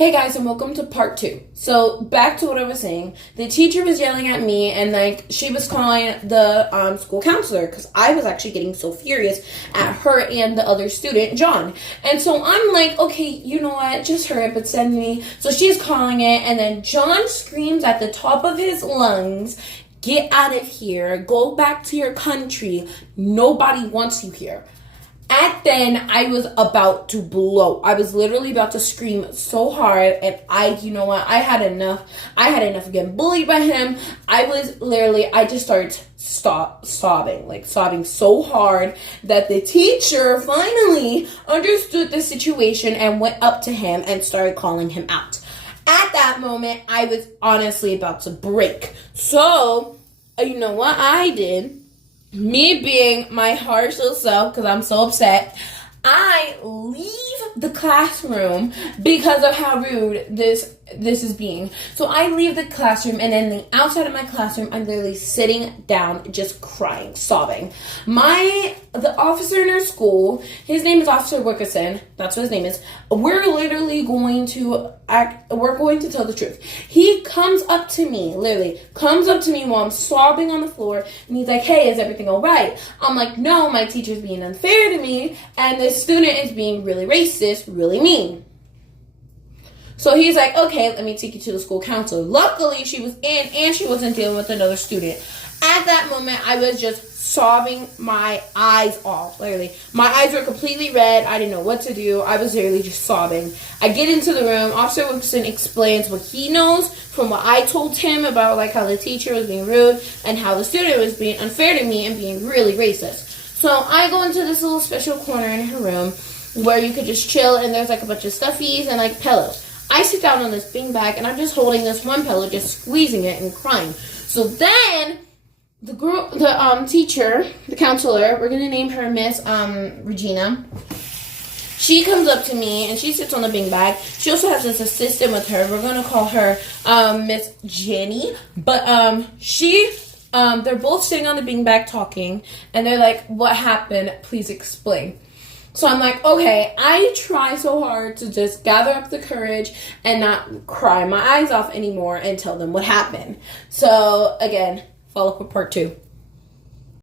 Hey guys, and welcome to part 2. So back to what I was saying. The teacher was yelling at me, and she was calling the school counselor because I was actually getting so furious at her and the other student, John. And so I'm like, okay, you know what? Just hurry up and send me. So she's calling it, and then John screams at the top of his lungs, "Get out of here! Go back to your country! Nobody wants you here." And then I was about to blow. I was literally about to scream so hard, and you know what? I had enough. I had enough of getting bullied by him. I just started sobbing so hard that the teacher finally understood the situation and went up to him and started calling him out. At that moment, I was honestly about to break. So, you know what I did? Me being my harsh little self, because I'm so upset, I leave the classroom because of how rude this is being. So I leave the classroom, and then the outside of my classroom, I'm literally sitting down, just crying, sobbing. The officer in our school, his name is Officer Wilkerson. That's what his name is. We're literally going to tell the truth. He comes up to me while I'm sobbing on the floor, and he's like, "Hey, is everything all right?" I'm like, "No, my teacher's being unfair to me, and this student is being really racist, really mean." So he's like, "Okay, let me take you to the school counselor." Luckily, she was in, and she wasn't dealing with another student. At that moment, I was just sobbing my eyes off, literally. My eyes were completely red. I didn't know what to do. I was literally just sobbing. I get into the room. Officer Wilson explains what he knows from what I told him about how the teacher was being rude and how the student was being unfair to me and being really racist. So I go into this little special corner in her room where you could just chill, and there's a bunch of stuffies and pillows. I sit down on this beanbag, and I'm just holding this one pillow, just squeezing it and crying. So then the teacher, the counselor, we're going to name her Miss Regina. She comes up to me, and she sits on the beanbag. She also has this assistant with her. We're going to call her Miss Jenny. But they're both sitting on the beanbag talking, and they're like, "What happened? Please explain." So I'm like, okay, I try so hard to just gather up the courage and not cry my eyes off anymore and tell them what happened. So again, follow up with part 2.